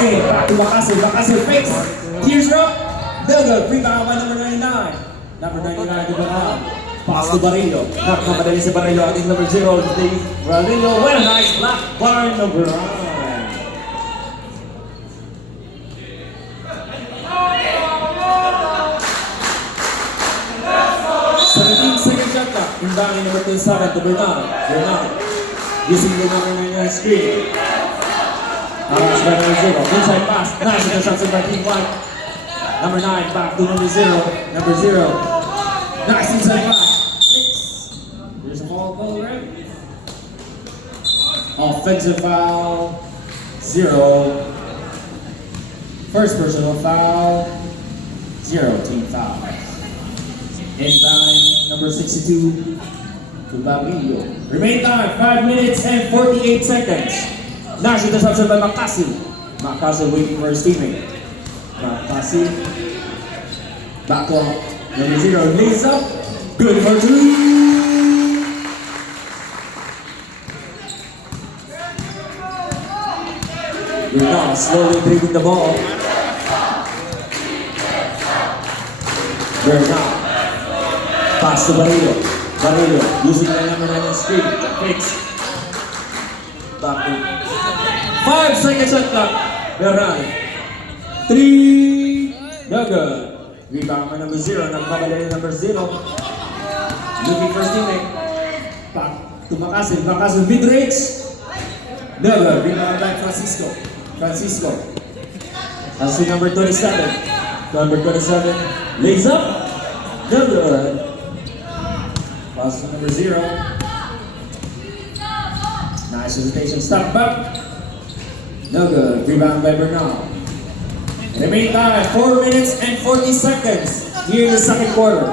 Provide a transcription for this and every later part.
Back to Bakasil. Bakasil fakes. Teardrop. Delgado. Rebound by number 99. Number 99 to Bakasil. Pass to Barillo. Nakamadali si Barillo. Ating number 0. Barillo. What a nice block by number 9. 17-second shot clock. Imbangin number 27 to Bernal. Bernal. Using the number 9 screen. Pass by number 0. Inside pass. Nice interception by Team White. Number 9 back to number 0. Number 0. Nice inside pass. There's a ball, right? Offensive foul. 0. First personal foul. 0 team foul. Inbound number 62 to Barillo. Remain time 5 minutes and 48 seconds. Nice interception by Makasil. Makasil waiting for his teammate. Makasil. Back to number 0. Lays up. Good for 2. Bernal slowly dribbling the ball. Bernal. Pass to Barillo. Barillo using the number 9 screen. Fakes. Back to 5 seconds shot clock. Bernal. 3. No good. Rebound by number 0. Nagpabalik number 0. Looking for his teammate. Back to Makasil. Makasil mid-range. No good. Rebound by Francisco. Francisco. That's number 27. Number 27. Lays up. No good. Pass to number 0. Nice hesitation. Stop back. No good. Rebound by Bernal. Remaining time 4 minutes and 40 seconds here in the second quarter.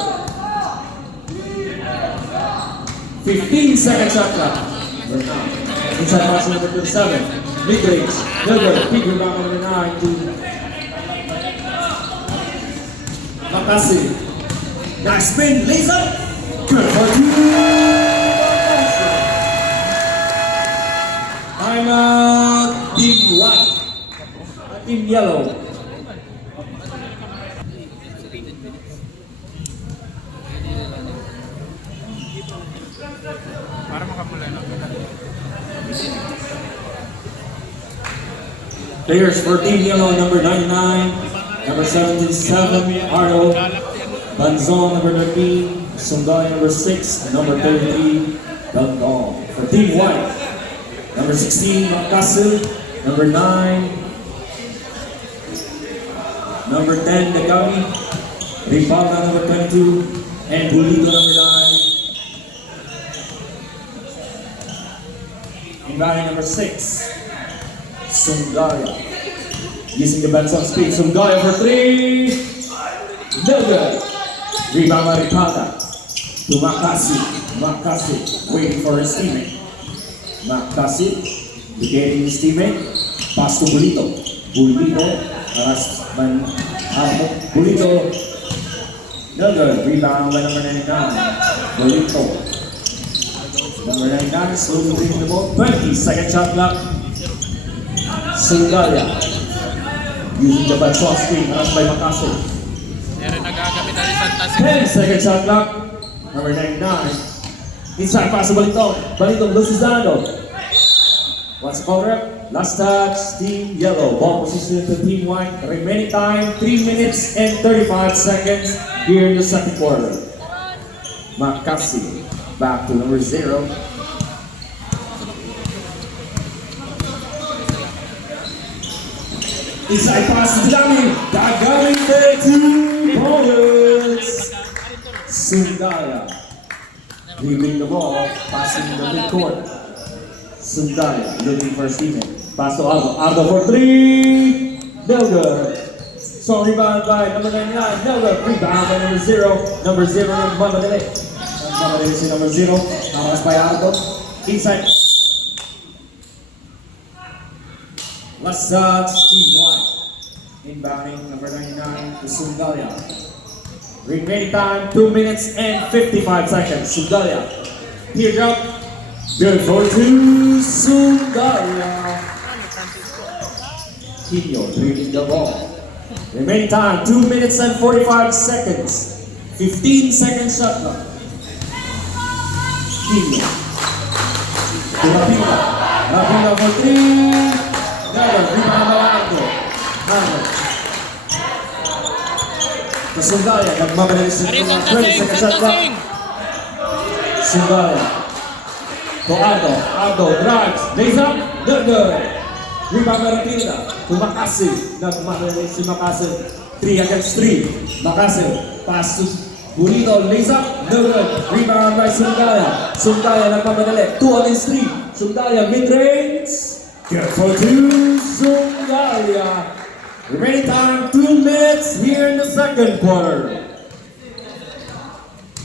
15 second shot clock. Bernal. Inside pass number 27. Mid-range. No good. Big rebound by number 9 to Makasil. Nice spin. Lays up. Good for 2. I'm Team White. Team Yellow. Para makamula na. Players for Team Yellow, number 99, number 77, Ardo, Banzon, number 13, Sungay, number 6, and number 33, Daldong. For Team White, number 16, Makasil, number 9, number 10, Nagami, Ripalda, number 22, and Bulito, number 9. Inbounding number 6, Sungaya. Using the Banzon speed, Sungaya for 3. No good. Rebound by Ripalda. To Makasil. Makasil waiting for his teammate. Makasil getting his teammate. Pass to Bulito. Bulito. Bulito. No good. Rebound by number 99. Bulito. Number 99 slowly taking the ball. 20 second shot clock. Sungaya. Using the Banzon screen. Rush by Makasil. Meron nagagamit na rin Santas. 10 second shot clock. Number 99. Inside pass to Balintong. Balintong loses Dando. What's the call rep? Last touch, Team Yellow. Ball position to Team White. Remaining time, 3 minutes and 35 seconds here in the second quarter. Makasi back to number 0. Inside pass to Dagami. Dagami for 2 points. Sungaya. Dribbling the ball, passing the midcourt. Sungaya looking for his teammate. Pass to Aldo. Aldo for 3. No good. So rebound by number 99. No good. Rebound by number 0. Number 0 ng Mamadali. Mamadali si number 0. Pass by Aldo. Inside. Last touch, Team White. Inbounding number 99 to Sungaya. Remaining time, 2 minutes and 55 seconds. Sungaya. Teardrop. Good for 2. Sungaya. Quino dribbling the ball. Remaining time, 2 minutes and 45 seconds. 15 second shot clock. Quino. To Rapina. Rapina for 3. Never. Rebound by Ardo. Never. To Sundaya. Nagmamalalis sa Arin, 20 second shot clock. Santasing! Sundaya. To Ardo. Ardo drives. Lays up. Good. Rebound by Rapina. To Makasi. Nagmamalalis si Makasi. 3 against 3. Makasi. Pass to Bonito. Lays up. No good. Rebound by Sundaya. Sundaya nagmamadali. 2 against 3. Sundaya mid-range. Good for 2. Sundaya. Remaining time 2 minutes here in the second quarter.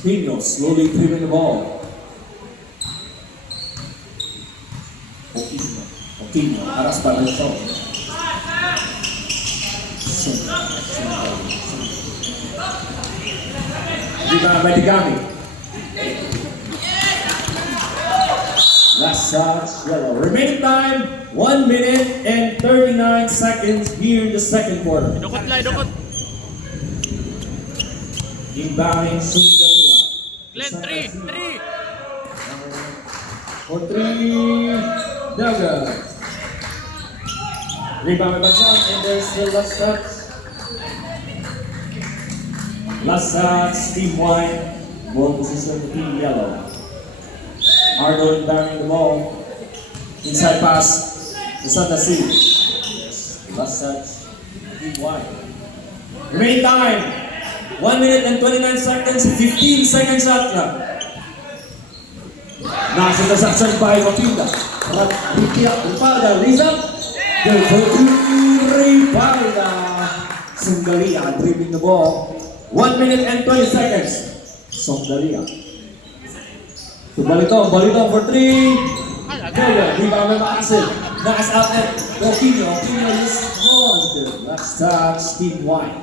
Pino slowly dribbling the ball. Okino, aras pa rin ito. Rebound by Digami. Last shot, yellow. Remaining time, 1 minute and 39 seconds here in the second quarter. Dukot lang, dukot. Inbounding Sundaya. Glenn, 3. For 3, Daga. Rebound by Banson, and there's the last shot. Last shot, Team White. Ball position to Team Yellow. Ardo inbounding the ball. Inside pass to Santasi. Last shot, Team White. Remaining time, 1 minute and 29 seconds, 15 second shot clock. Nasa nasaksan pa ay Mapinda. Ripalda, Liza. Good for 2, Ripalda. Sunggalia dribbling the ball. 1 minute and 20 seconds. Sunggalia. To Balito for 3. Good, rebound by Maasin. Nice outlet. Okino is on. Last touch, Team White.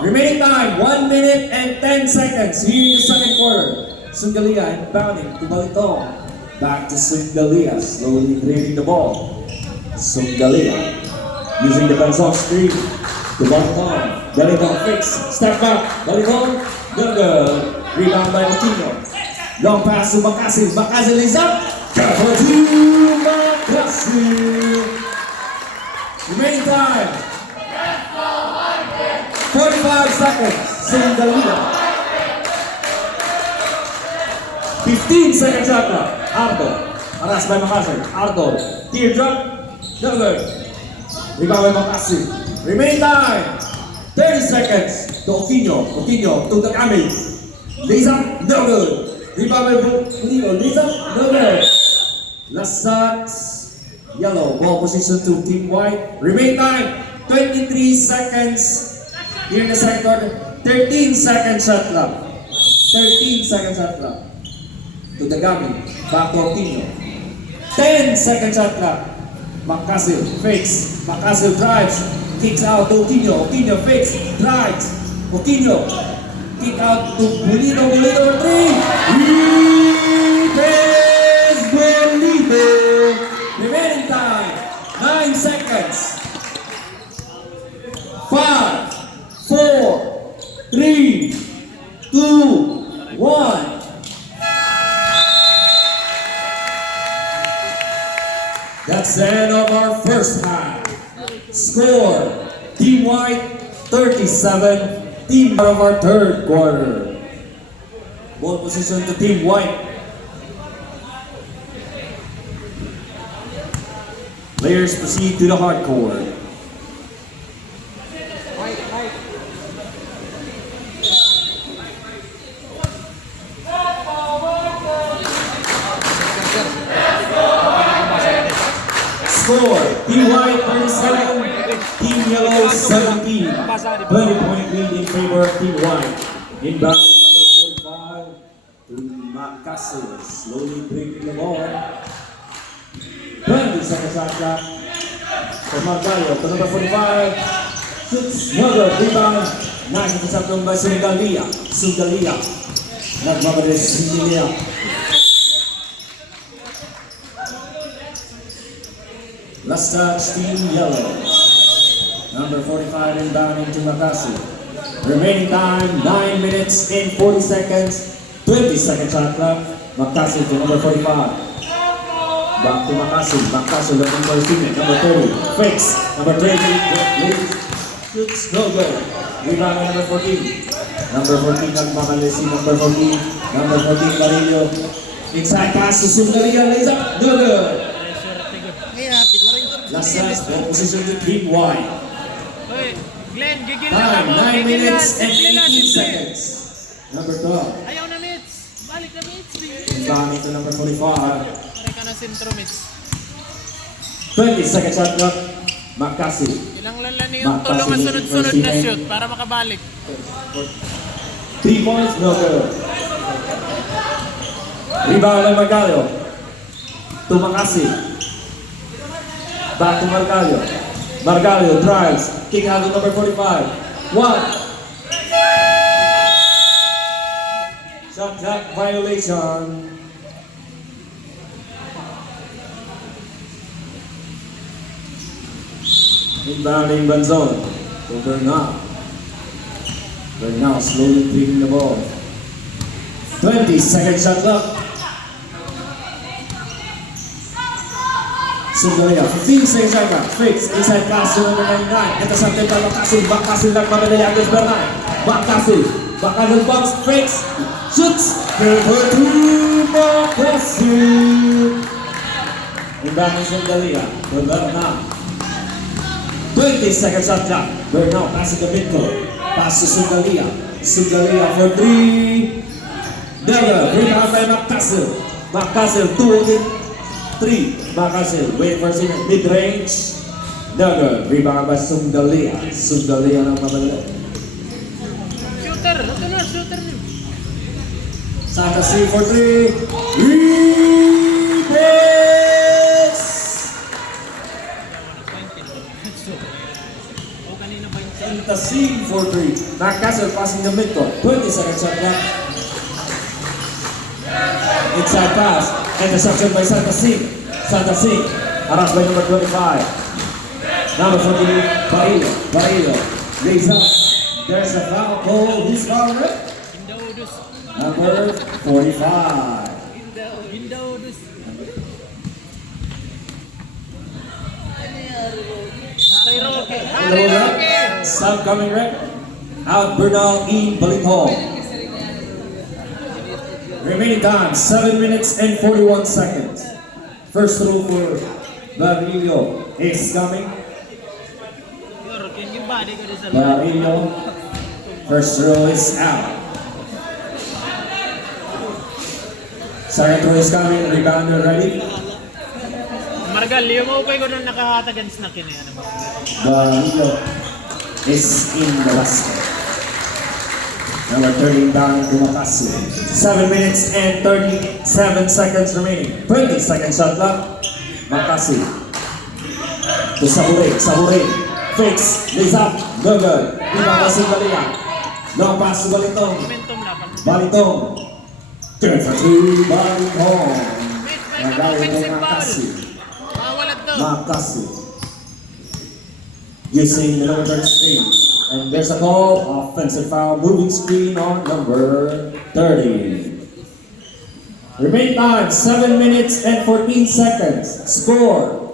Remaining time, 1 minute and 10 seconds here in the second quarter. Sunggalia inbounding to Balito. Back to Sunggalia, slowly dribbling the ball. Sunggalia using the Banson screen to Balito. Balito fix, step back. Balito, good. Rebound by Okino. Long pass to Makasi. Makasi lays up. For 2, Makasi. Remaining time, 45 seconds. Sunggalia. 15 seconds shot clock. Ardo. Aras by Makasi. Ardo. Teardrop. No good. Rebound by Makasi. Remaining time, 30 seconds. To Okino. Okino to Takami. Lays up. No good. Rebound by Bonito. Lays up. No good. Last shot. Yellow. Ball position to Team White. Remaining time, 23 seconds. Here in the second quarter. 13 second shot clock. 13 second shot clock. To Dagami, back to Okino. 10 second shot clock. Makasil fakes. Makasil drives. Kicks out to Okino. Okino fakes. Drives. Okino. Kick out to Bonito. Bonito for 3. Ribes Bonito. Remaining time, 9 seconds. 5, 4, 3, 2, 1. That's the end of our first half. Score, Team White 37, Team of our third quarter. Ball position to Team White. Players proceed to the hard court. Score, Team White 37, Team Yellow 17. 20-point lead in favor of Team White. Inbound number 45 to Makasi, slowly breaking the ball. 20 seconds shot clock for Margayo to number 45. Shoots, no good, rebound. Nice interception by Sunggalia. Sunggalia. Nagmamadalis Sunggalia. Last touch, Team Yellow. Number 45 inbounding to Makasi. Remaining time, 9 minutes and 40 seconds. 20-second shot clock. Makasi to number 45. Back to Makasi. Makasi looking for his teammate. Number 30. Fakes. Number 20. Leads. Shoots. No good. Rebound by number 14. Number 14 nagmamalisi. Number 14. Number 14 Barillo. Inside pass to Sundalia. Lays up. No good. Last chance for position to team wide. Hoy, Glenn, gigil na Time, mo. 9 Gigil lang, minutes and simple lang, 18 simple. seconds. Number 12. Ayaw na, Mitch. Balik na, Mitch. Inbounding to number 45. Pare ka na sentro, Mitch. 20-second shot clock. Makasi. Ilang lang yung tulungan sunod-sunod na shoot para makabalik. 3 points, no good. Rebound ng Margallo. To Makasi. Back to Margallo. Margallo drives. Kick out to number 45. 1. Shot clock violation. Inbounding Banzon. To Bernal. Bernal slowly taking the ball. 20-second shot clock. Sundalia, 15 seconds shot clock. Fakes, inside pass to number 99. Intercepted by Makasi. Makasi nagmamadali against Bernal. Makasi. Makasi box. Fakes. Shoots. Number 2, Makasi. Inbounding Sundalia. To Bernal. 20-second shot clock. Bernal passing the midcourt. Pass to Sundalia. Sundalia for 3. Never. Rebound by Makasi. Makasi 2 3. Makasi. Wait for senior. Mid-range. Never. Rebound by Sundalia. Sundalia ng mabalala. Shooter. Ito na, shooter. Sakasi for 3. Replace! O, kanina pa yung Fantasy for 3. Makasi passing the midcourt. 20-second shot clock. Inside pass. Interception by Santa Singh. Santa Singh. Harassed by number 25. Number 14, Barillo. Barillo. Lays up. There's a foul call. Who's fouling it? Hindaudus. Number 45. Hindaudus. Harry Roque. Harry Roque. Sub coming right. Out Bernal E. Balintong. Remaining time, 7 minutes and 41 seconds. First throw for Barillo is coming. Yor, can you body ka rin sa Barillo. First throw is out. Second throw is coming. Rebounder ready. Margal, yung mo ko nung nakahatagan snack yun yan. Barillo is in the basket. Number 13 down to Makasi. 7 minutes and 37 seconds remaining. 20-second shot clock. Makasi. To Sabure. Sabure. Fakes. Lays up. No good. Rebound by Sundalia. Long pass to Balitong. Momentum laban. Balitong. Turn for 2. Balitong. Wait, may Nagalit offensive ng foul. Makasi. Mawalat to. Makasi. Using the number 13. And there's a call, offensive foul, moving screen on number 30. Remain time, 7 minutes and 14 seconds. Score,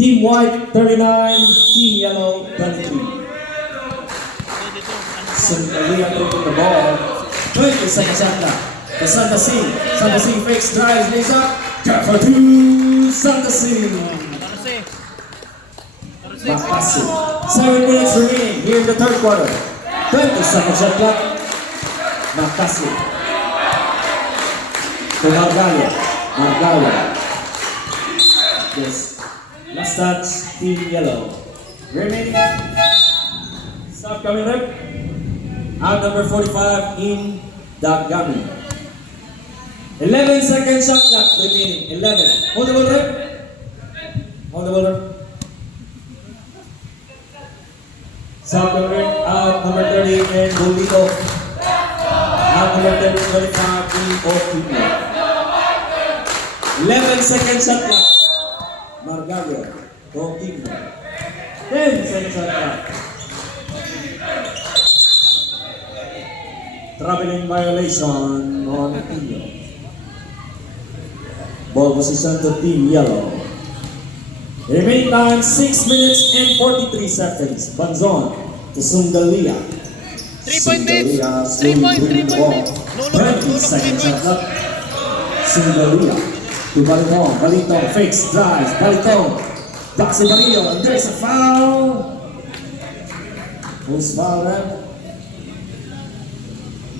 Team White 39, Team Yellow 23. Sundalia taking the ball. 20-second shot clock. To Santa Singh. Santa Singh fakes, drives, lays up. Cut for 2, Santa Singh. Tarse. Tarse. Makasi. 7 minutes remaining here in the third quarter. 20-second shot clock. Makasi. To Margallo. Margallo. Yes. Last touch, Team Yellow. Remaining. Stop coming up. Out number 45 in Dagami. 11 second shot clock remaining. 11. Hold the ball, rep. Hold the ball, rep. South number out number 30 and Bolito. Out number 30, 25 in Okipo. 11 second shot clock. Margallo. Okipo. 10 seconds shot clock. Traveling violation on Tino. Ball position to Team Yellow. Remaining time 6 minutes and 43 seconds. Banzon to Sundalia. 3-point lead. Sundalia 3-point ball. lead. 20 seconds shot clock. Sundalia to Balitong. Balitong fakes, drives. Balitong. Back to Barrio. And there's a foul. Who's foul there?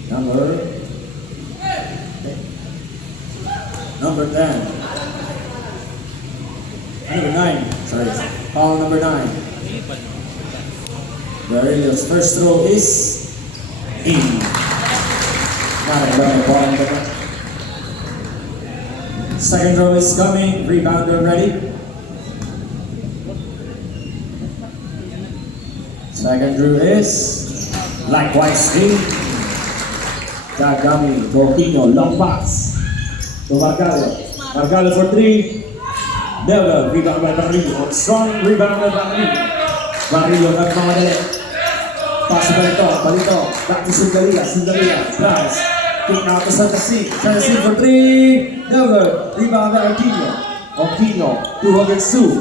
Number 10. Number 9. Sorry. Foul number 9. Barrio's first throw is in. Second throw is coming. Rebounder ready. Second throw is likewise in. Gagami, Coutinho, long pass to Marcalo. Marcalo for 3. Never, rebound by Barrio. Strong rebound by Barrio. Barrio nagmamadali. Pass ba ito? Balito. Back to Sundalia. Sundalia. Drives. Kick out to Santa C. Santa C for 3. Never. Rebound by Coutinho. Coutinho. 2 against 2.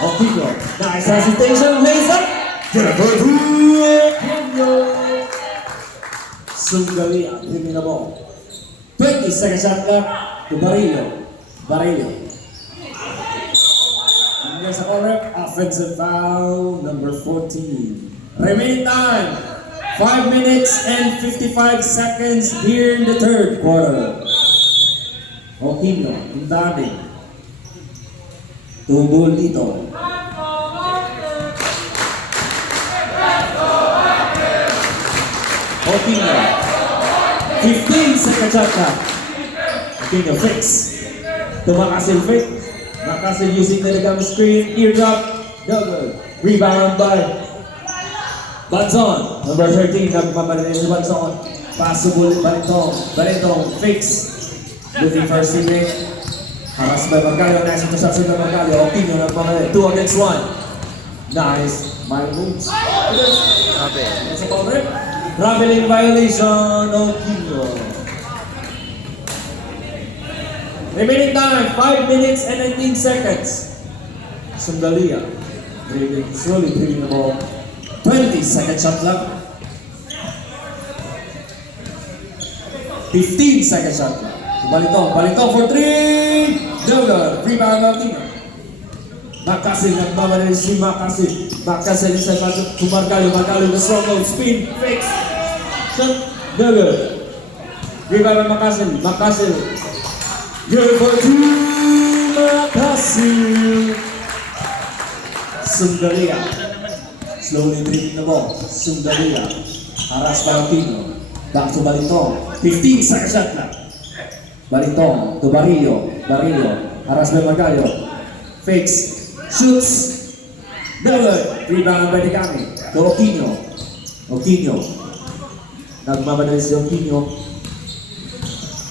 Coutinho. Nice hesitation. Lays up. Get for 2. Coutinho. Sundalia, bringing the ball. 20 seconds shot clock to Barrio. Barrio. And there's a corner. Offensive foul, number 14. Remaining time, 5 minutes and 55 seconds here in the third quarter. Coutinho, ang dami. Tubol dito. Coutinho. 15 seconds shot clock. Coutinho fix. To Makasil fake. Makasil using the Legam screen. Eardrop. Double. Rebound by Banzon. Number 13. Nagpapalit si Banzon. Pass to Balitong. Balitong fix. Looking for teammate. Haras by Marcalo. Nice interception by Marcalo. Coutinho nagpapalit. 2 against 1. Nice. My moves. It's a cover. Traveling violation of Coutinho. Remaining time, 5 minutes and 19 seconds. Sundalia, slowly dribbling the ball. 20 second shot clock. 15 second shot clock. Balitong for 3. Double, rebound of Coutinho. Makasil, nagmamadali si Makasil. Makasil inside to Marcalo. Marcalo, the strong goal, spin, fix. Shot, double. Rebound of Makasil. Makasil. Good for 2, Makasil. Sundalia. Slowly dribbling the ball. Sundalia. Haras Coutinho. Back to Balitong. 15 second shot clock. Balitong to Barrio. Barrio. Haras by Marcalo. Fakes. Shoots. Double. Rebound by Dicami. To Coutinho. Coutinho. Nagmamadali si Coutinho.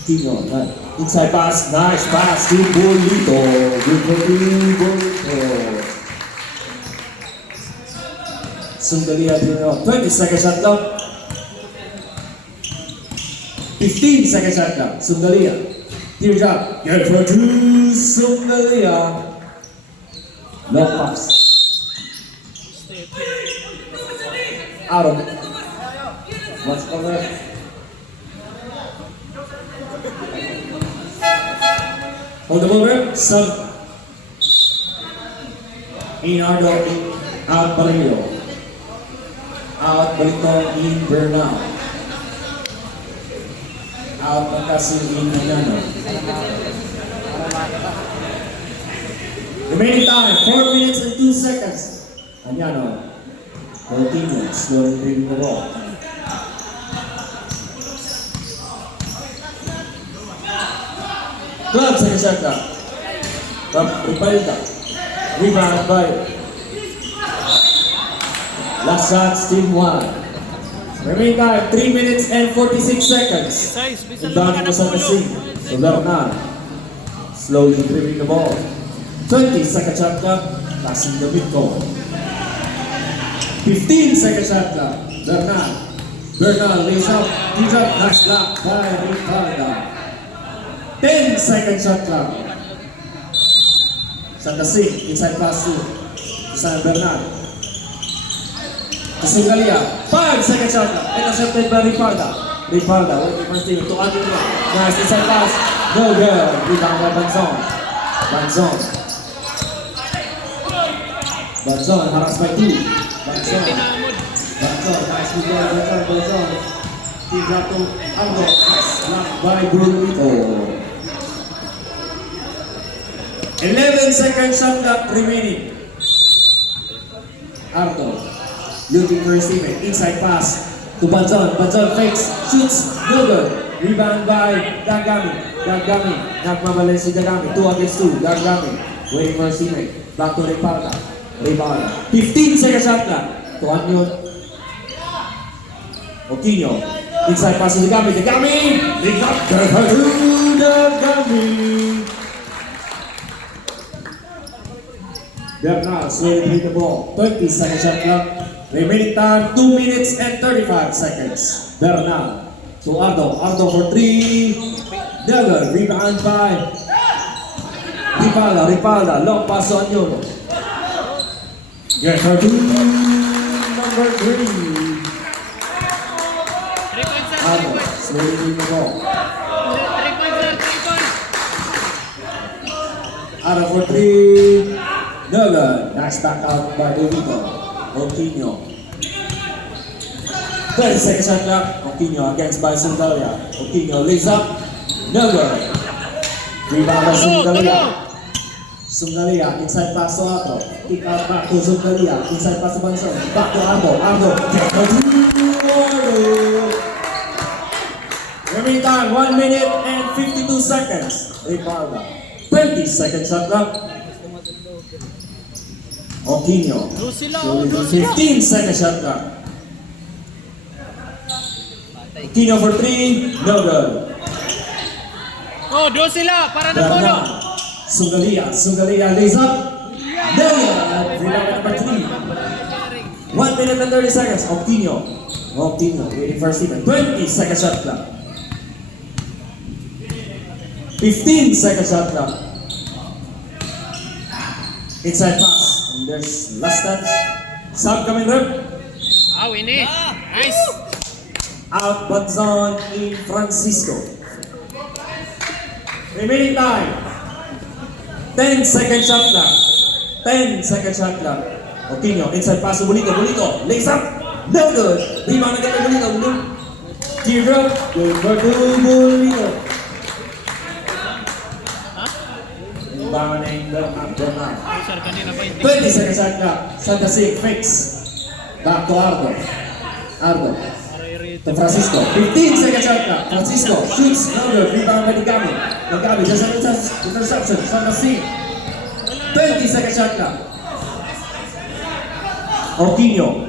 Coutinho. Inside pass. Nice pass to Bolito. Good for Bolito. Sundalia. 20 second shot clock. 15 second shot clock. Sundalia. Teardrop. Good for 2. Sundalia. Long pass. Out of it. What's cover? Hold the ball there. Sub. Inardo. Out Barrio. Out Balitong in Bernal. Out Makasil in Añano. Remaining time, 4 minutes and 2 seconds. Añano. Coutinho, slowly bringing the ball. Club second shot clock. Ripalda. Rebound by last shots, team 1. Remaining time, 3 minutes and 46 seconds. The down was on the scene. So Bernal. Slowly dribbling the ball. 20 second shot clock. Passing the midcourt. 15 second shot clock. Bernal lays up. D-drop. That's blocked by Ricardo. 10 second shot clock. Santa Sig, inside pass to San Bernal. Kasugalia, 5 second shot clock. Intercepted by Ricardo. Waiting for steal to Antonio. Nice inside pass. No good. Rebound by Banzon. Banzon harassed by 2. Banzon, nice move by Banzon. Team drop to Aldo. Blocked by Brunito. 11 second shot clock remaining. Ardo looking for his teammate. Inside pass to Banzon. Banzon fakes, shoots, no good. Rebound by Dagami. Nagmamali si Dagami. 2 against 2. Dagami waiting for his teammate. Back to Riparda. 15 second shot clock to Anyon. Oquino. Inside pass to Dagami. Dagami Bernal slowly hit the ball. 20 second shot clock. Remaining time 2 minutes and 35 seconds. Bernal to Ardo. Ardo for 3. Dagger. Rebound by Ripalda. Long pass on Anyon. Get her to number 3. Ardo slowly hit the ball. Ardo for 3. No good. Nice back out by Ovito. Oquino. 30 second shot clock. Oquino against by Sundalia. Oquino lays up. No good. Rebound by Sundalia. Inside pass to Ardo. Kick out back to Sundalia. Inside pass to Banson. Back to Ardo. Remaining time 1 minute and 52 seconds. Ricardo. 20 second shot clock. Oquino. 15 second shot clock. Oquino for 3. No good. Oh, 2 sila para na polo. Sungalia lays up. No good. Rebound number 3. 1 minute and 30 seconds. Oquino waiting for Steven. 20 second shot clock. 15 second shot clock. Inside pass. And there's last touch. Sub coming up. Winnie. Nice. Out Banzon in Francisco. Remaining time 10 second shot clock. 10 second shot clock. Oquino inside pass to Bolito. Lays up. No good. Rebound again to Bolito. Teardrop. Over to Bolito. Rebounding the Bernal. 20 second shot clock. Santa Sig fakes. Back to Ardo. To Francisco. 15 second shot clock. Francisco shoots. No good. Rebound by Dagami. Just an interception. Santa Sig. 20 second shot clock. Oquino.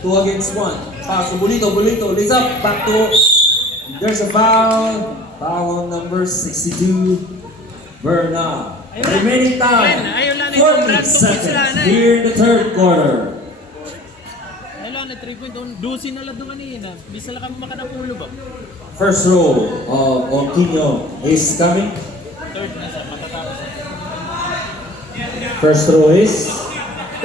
2 against 1. Pass to Bolito. Lays up. Back to. There's a foul. Foul number 62. Bernal. Remaining time 40 seconds here in the third quarter. Ayun na 3 point on. 12 na lang doon kanina. Bisa lang kami makanapulo ba? First row of Oquino is coming. Third na sa matatapos. First row is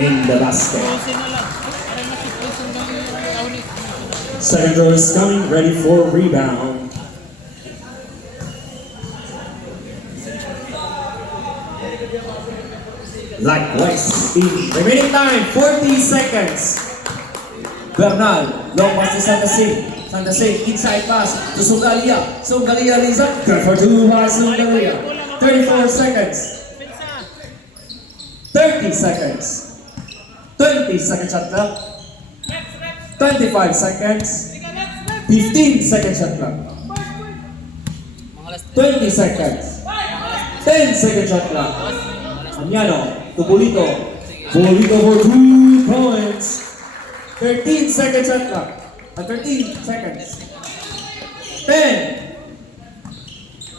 in the basket. 12 na lang. Para masipres ang gawin ni Second row is coming, ready for rebound. Likewise, in remaining time, 40 seconds. Bernal, long pass to Santa Sig, inside pass to Sungalia. Sungalia lays up, good for 2 by Sungalia. 34 seconds. 30 seconds. 20 seconds shot clock. 25 seconds. 15 seconds shot clock. 20 seconds. 10 seconds shot clock. Amiano to Bolito. Bolito for 2 points. 13 seconds shot clock. 13 seconds. 10.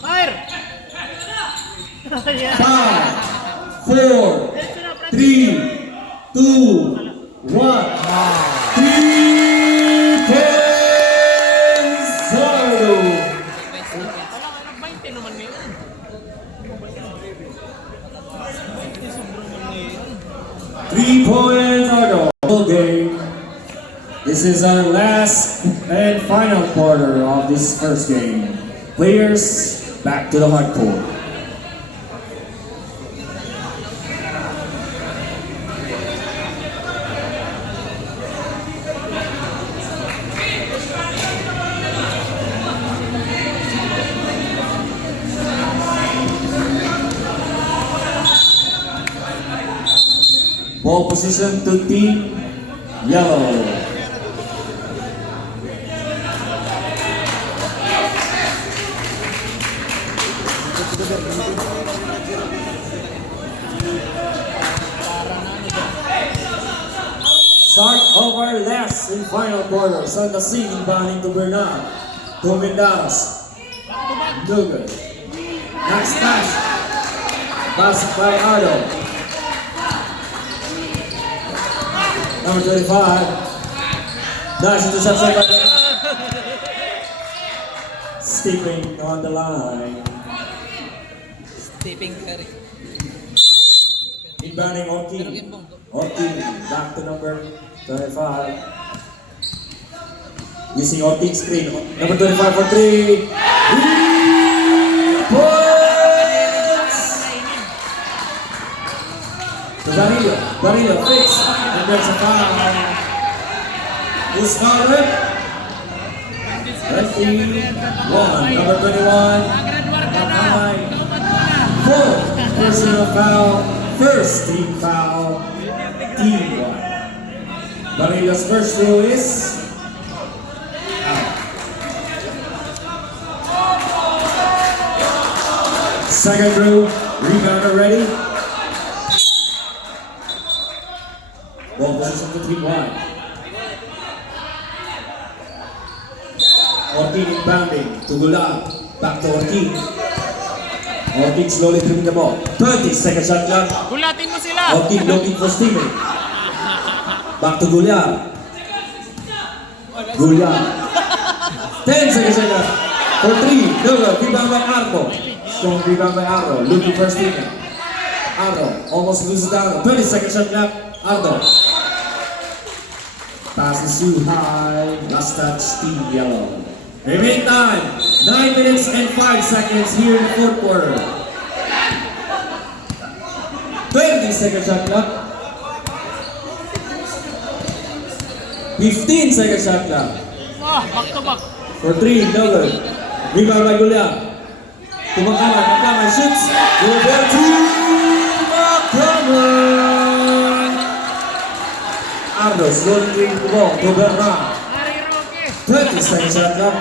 Fire! 5, 4, 3, 2, 1. This is our last and final quarter of this first game. Players, back to the hard court. Ball position to team yellow. Start of our last and final quarter. Santa Singh inbounding to Bernal. To Mendaras. No good. Next pass. Pass by Ardo. Number 25. Nice interception by Stepping on the line. Tipping Curry. Inbounding Orkin. Orkin back to number 25. Using Orkin screen. Number 25 for 3. Points! To Barillo. Barillo fix. And there's a foul. Who's fouled it? 21. Number 21. Nine. 4th personal foul. First team foul. Team 1. Barillo's first rule is out. Second rule, rebounder ready. Ball position to team 1. Orkin inbounding to Gulag. Back to Orkin. Orkin slowly dribbling the ball. 20 second shot clock. Gulatin mo sila! Orkin looking for steaming. Back to Gulyar. Gulyar. 10 seconds shot clock. For 3. No good. Rebound by Arco. Strong rebound by Arco. Looking for steaming. Arco almost loses down. 20 second shot clock. Arco. Pass is too high. Last touch, team yellow. Remaining time, 9 minutes and 5 seconds here in the fourth quarter. 20 second shot clock. 15 second shot clock. Back to back. For 3, no good. Rebound by Gulyar. To Macama, Macama shoots. Over to Macama. Ardo slowly bringing the ball to Bernal. 20 seconds shot clock.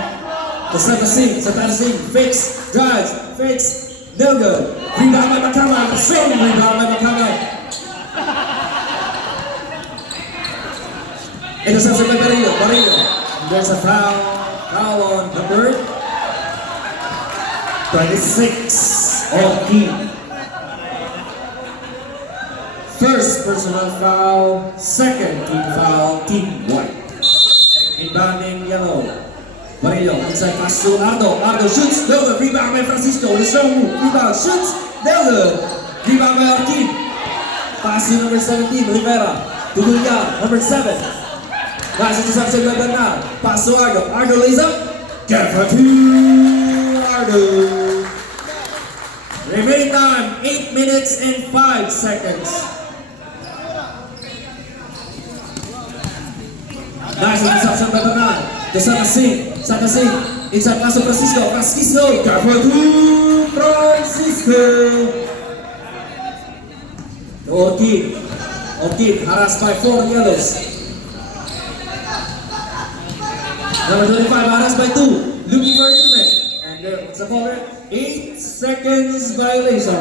To Santa Singh, fakes, drives, fakes, no good. Rebound by Macama, strong rebound by Macama. Interception by Barillo. There's a foul on number 26, Orkin. First personal foul, second team foul, team white. Inbounding yellow. Barillo inside pass to Ardo. Ardo shoots, no good. Rebound by Francisco. The strong move. Rebound shoots, no good. Rebound by Orkin. Pass to number 17, Rivera. To Gulyar, number 7. Pass interception by Bernal. Pass to Ardo. Ardo lays up. Get for 2. Ardo. Remaining time, 8 minutes and 5 seconds. Nice interception by Bernal. To Santa Singh. Inside pass to Francisco. Careful to Francisco. To Orkin harassed by 4 yellows. Number 25 harassed by 2. Looking for a teammate. And there, what's the call? 8 seconds violation.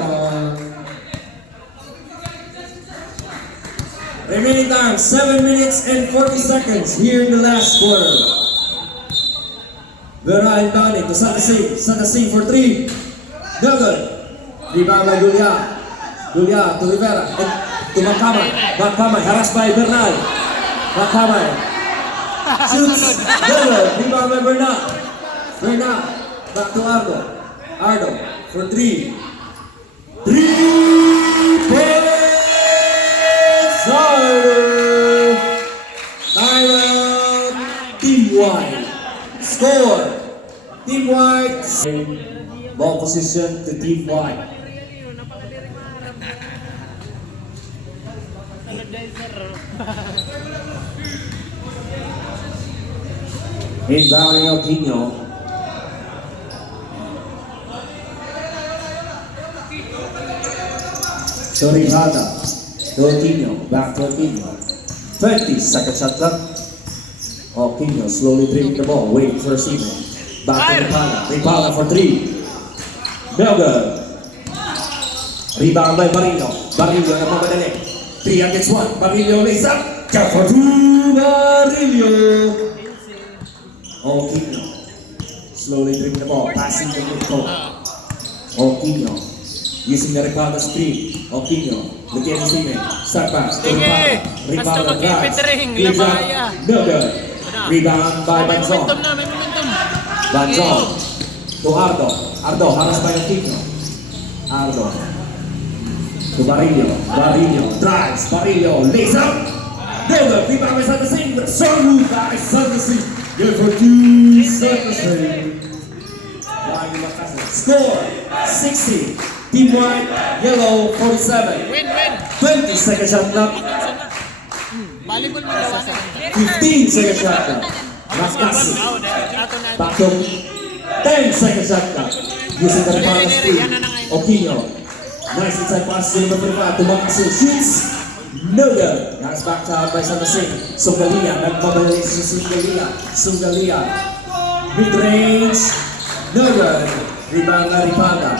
Remaining time, 7 minutes and 40 seconds here in the last quarter. Vera inbounding to Santa Singh for 3. No good. Rebound by Gulyar to Rivera. To Macama, harassed by Bernal. Macama shoots. No good. Rebound by Bernal. Back to Ardo for 3. 3 points. Timeout Ball position to Team White. Inbounding Aquino. Sorry, Hada. To Aquino. Back to Aquino. 20 second shot clock. Aquino slowly dribbling the ball, waiting for a signal. Back to Ripala. Ripala for 3. Belga. Rebound by Barillo. Barillo na mamadali. 3 against 1. Barillo lays up. Count for 2. Barillo. Aquino. Slowly dribbling the ball, passing the midcourt. Aquino. Using the Ripala screen. Aquino. Looking at his teammate. Start pass. To Ripala. Ripala drives. Gives up. Belga. Rebound by Banzon. May momentum. Banzon. To Ardo. Ardo harus by Aquino. Ardo. To Barillo. Barillo drives. Barillo lays up. Belga. Rebound by Sanderson. Strong by Sanderson. Good for 2. Sanderson. Score 60. Team White. Yellow 47. Win. 20 second shot clock. Volleyball mo lawanan. 15 second shot clock. Mascasi. Back to 10 second shot clock. Using the Ripala screen. Aquino. Nice inside pass to number 35. Tumakasi. Shoots. No good. Nice back to out by Sanderson. Sungalia. Nagmamali si Sungalia. Sungalia. Mid-range. No good. Rebound na Ripala.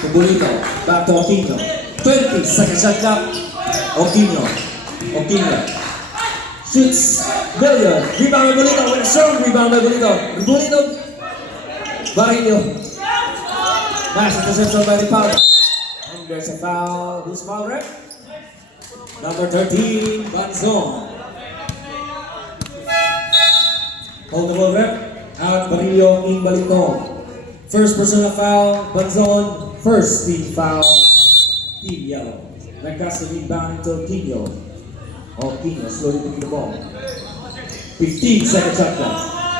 To Bulito. Back to Aquino. 20 second shot clock. Aquino. Aquino. Shoots. Billion. Rebound by Bulito. With a strong rebound by Bulito. Bulito. Barillo. Nice interception by Ripala. And there's a foul. Who's foul, rep? Number 13, Banzon. Hold the ball, rep. Out, Barillo, in Balito. First personal foul, Banzon. First team foul, Team Yellow. Nagcast the lead bound into Aquino. Aquino slowly picking the ball. 15 second shot clock.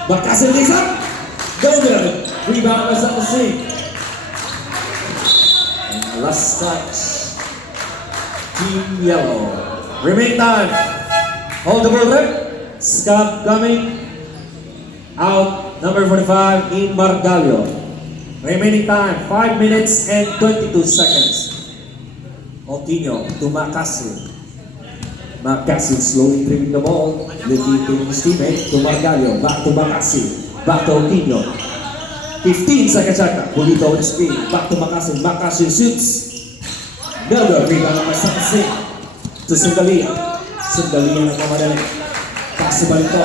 Nagcast lays up. No good. Rebound by Sanderson. And last touch. Team Yellow. Remain time. Hold the ball, rep. Scott coming. Out. Number 45, in Margallo. Remaining time, 5 minutes and 22 seconds. Aquino to Macasi. Macasi slowly dribbling the ball. Looking to his teammate, to Margallo. Back to Macasi. Back to Aquino. 15 seconds shot. Bulito with the speed. Back to Macasi. Macasi shoots. Belga, rebound by Sanderson. To Sungalia. Sungalia na kamadali. Pass to Balito.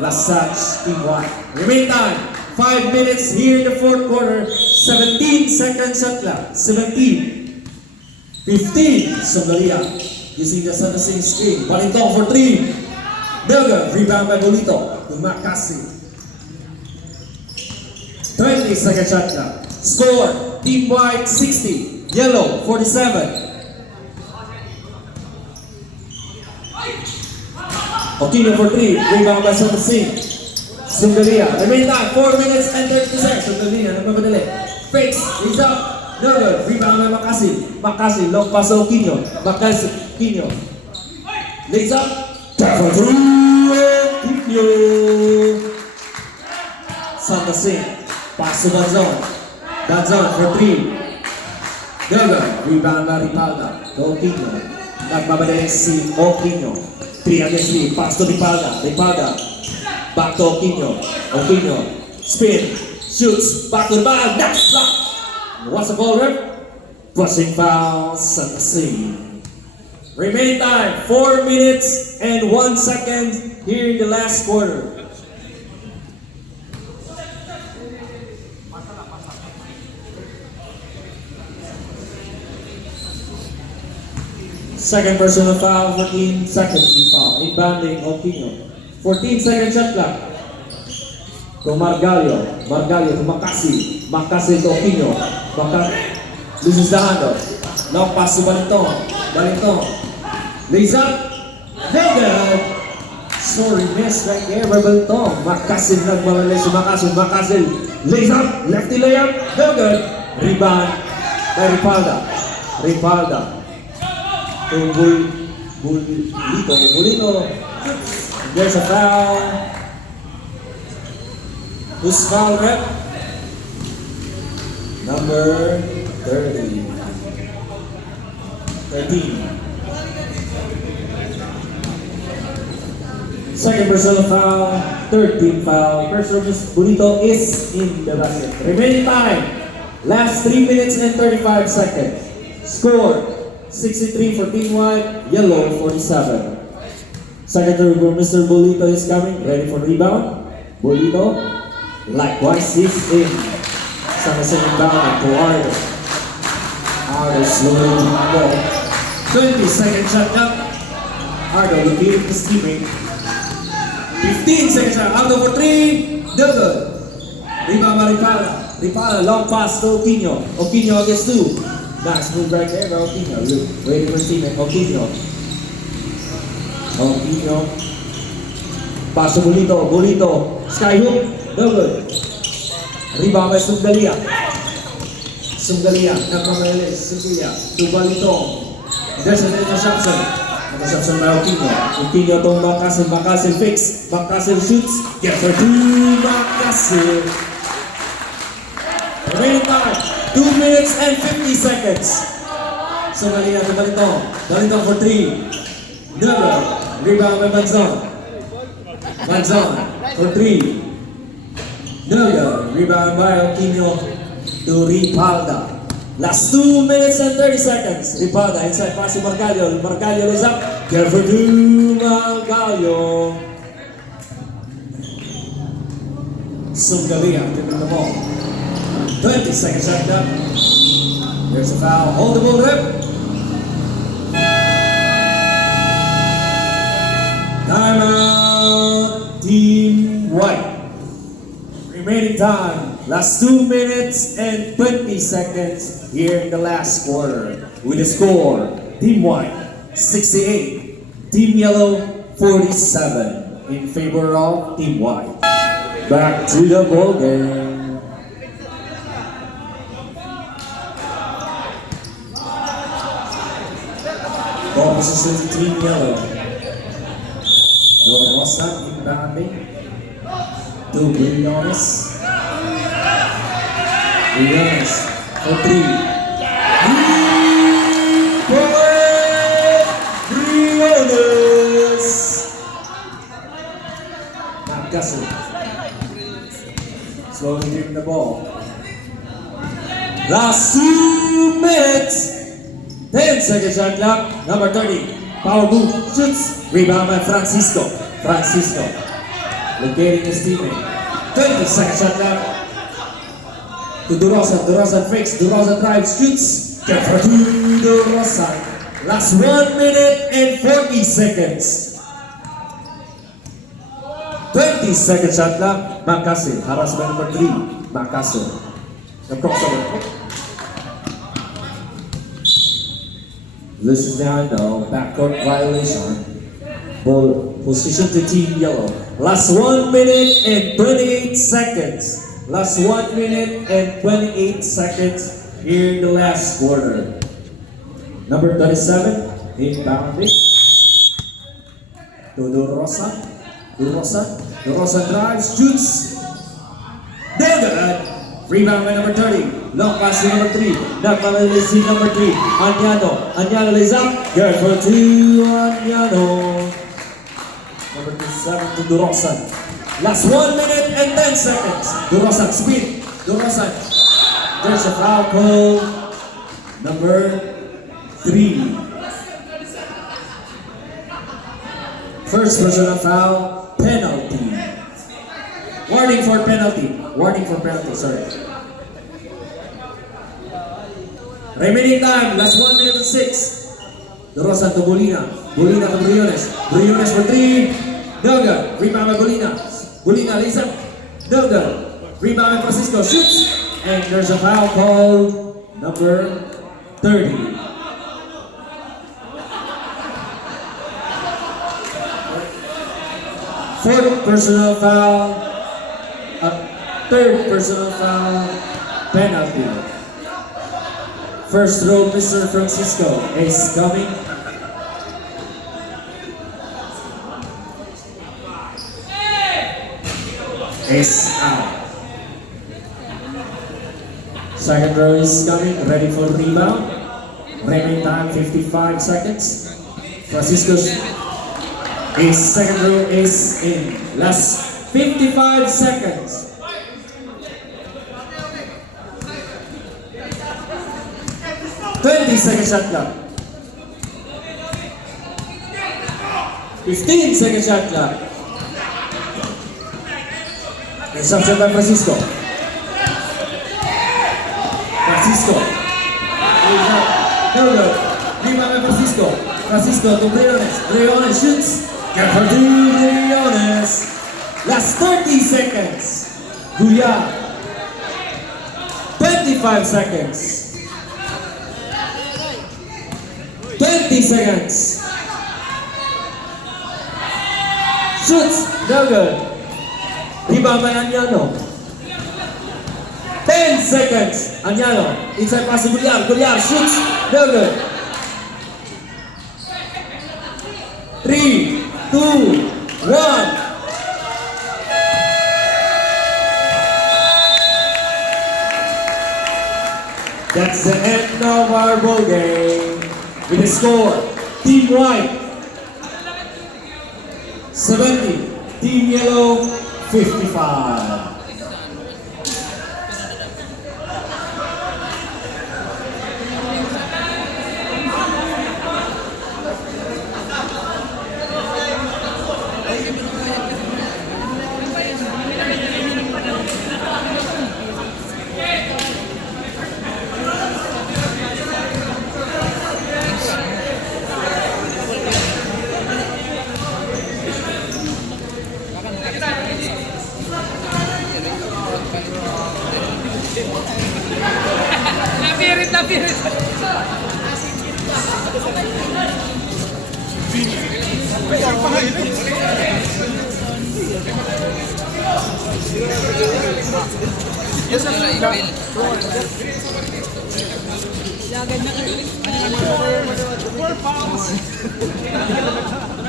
Last touch, Team White. Remain time, 5 minutes here in the fourth quarter. 17 seconds shot clock. 17. 15, Sungalia. Using the Sanderson screen. Balito for 3. Belga, rebound by Bulito. To Macasi. 20 second shot clock. Score, Team White 60, Yellow 47. Aquino for 3, rebound by Sanderson. Sungalia, remain time, 4 minutes and 30 seconds. Sungalia, nagmamadali. Fakes, he's up. No good, rebound by Macasi. Macasi, long pass to Aquino. Macasi, Aquino. Lays up. Tap for 3, Aquino. Sanderson, pass to Banzon. Banzon for 3. Belga, rebound by Ripalda. To Aquino. Nagmamadali si Aquino. 3 against 3. Pass to Ripalda. Ripalda. Back to Aquino. Aquino. Spin. Shoots. Back to the ball. Next block. What's the ball, rep? Pushing foul. Sanderson. Remain time. 4 minutes and 1 second here in the last quarter. Second personal foul, 14 second team foul. Inbounding Aquino. 14 second shot clock. To Margallo. Margallo to Macasi. Macasi to Aquino. This is the handoff. Long pass to Balito. Balito. Lays up. No good. Sorry, miss right there, Berbalto. Makasil nagmamali si Makasil. Makasil, lays up, lefty layup, no good. Rebound by Ripalda. Ripalda. To Bulito. There's a foul. Who's foul rep? Number 13. Second personal foul, third team foul. First service, Bulito is in the basket. Remaining time, last 3 minutes and 35 seconds. Score, 63 for Team White, yellow 47. Second third for Mr. Bulito is coming, ready for rebound. Bulito, likewise, he's in. Second down to Ardo. Ardo slowly to the ball. 20-second shot up. Ardo looking at his teammate. 15 seconds shot. Ardo for 3. No good. Rebound by Ripala. Ripala, long pass to Oquino. Oquino against 2. Nice move right there by Oquino. Waiting for his teammate. Oquino. Pass to Bulito. Bulito. Skyhook. No good. Rebound by Sunggalia. Sunggalia. Nagmamalis. Sunggalia. To Bulito. There's an interception. Interception by Oquino. Oquino to Makasil. Makasil fix. Makasil shoots. Gets her to Makasil. Remaining time. 2 minutes and 50 seconds. Sunggalia to Bulito. Bulito for 3. Never. Rebound by Manzon. Manzon for 3. No, rebound by Oquino to Ripalda. Last 2 minutes and 30 seconds. Ripalda inside pass to Margallo. Margallo is up. Careful to Margallo. Sunggalia giving the ball. 20 seconds left up. There's a foul. Hold the ball, rep. Timeout, Team White. Remaining time, last 2 minutes and 20 seconds here in the last quarter. With the score, Team White 68, Team Yellow 47 in favor of Team White. Back to the ball game. Ball position to Team Yellow. Rosa inbounding to Briones. Briones for 3. Briones. Makasil. Slowly giving the ball. Last 2 minutes. 10 seconds shot clock. Number 30. Power move, shoots, rebound by Francisco. Francisco, locating his teammate. 20-second shot clock. To Durosan, Durosan fakes, Durosan drives, shoots. Careful to Durosan. Last 1 minute and 40 seconds. 20-second shot clock. Makasil, harass by number 3. Makasil. The crossover. This is now backcourt violation. Ball position to Team Yellow. Last 1 minute and 28 seconds. Last 1 minute and 28 seconds here in the last quarter. Number 37, inbounding. To Durosan. Durosan drives, shoots. Good. Rebound by number 30. Long pass to number 3. Nagmamalis si number 3. Anyano. Anyano lays up. Good for 2. Anyano. Number 7 to Durosan. Last 1 minute and 10 seconds. Durosan speed. Durosan. There's a foul call. Number 3. First personal foul. Penalty. Warning for penalty, sorry. Remaining time, last 1 minute and 6. Durosan to Bolina. Bolina to Briones. Briones for 3. No good. Rebound by Bolina. Bolina lays up. No good. Rebound by Francisco. Shoots. And there's a foul call. Number 30. Fourth personal foul. Third personal foul. Penalty. First row, Mr. Francisco. Ace coming. Ace out. Second row is coming, ready for rebound. Remaining time 55 seconds. Francisco's ace, second row is in. Last 55 seconds. 20-second shot clock. 15-second shot clock. Interception by Francisco. Francisco. No good. Rebound by Francisco. Francisco to Briones. Briones shoots. Careful to Briones. Last 30 seconds. Guya. 25 seconds. 20 seconds. Shoots. No good. Rebound by Añano. 10 seconds. Añano. Inside pass to Gulyar. Gulyar shoots. No good. 3, 2, 1. That's the end of our ball game. With the score, Team White 70, Team Yellow 55. Napirit.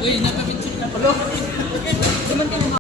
Uy, napapicture ka.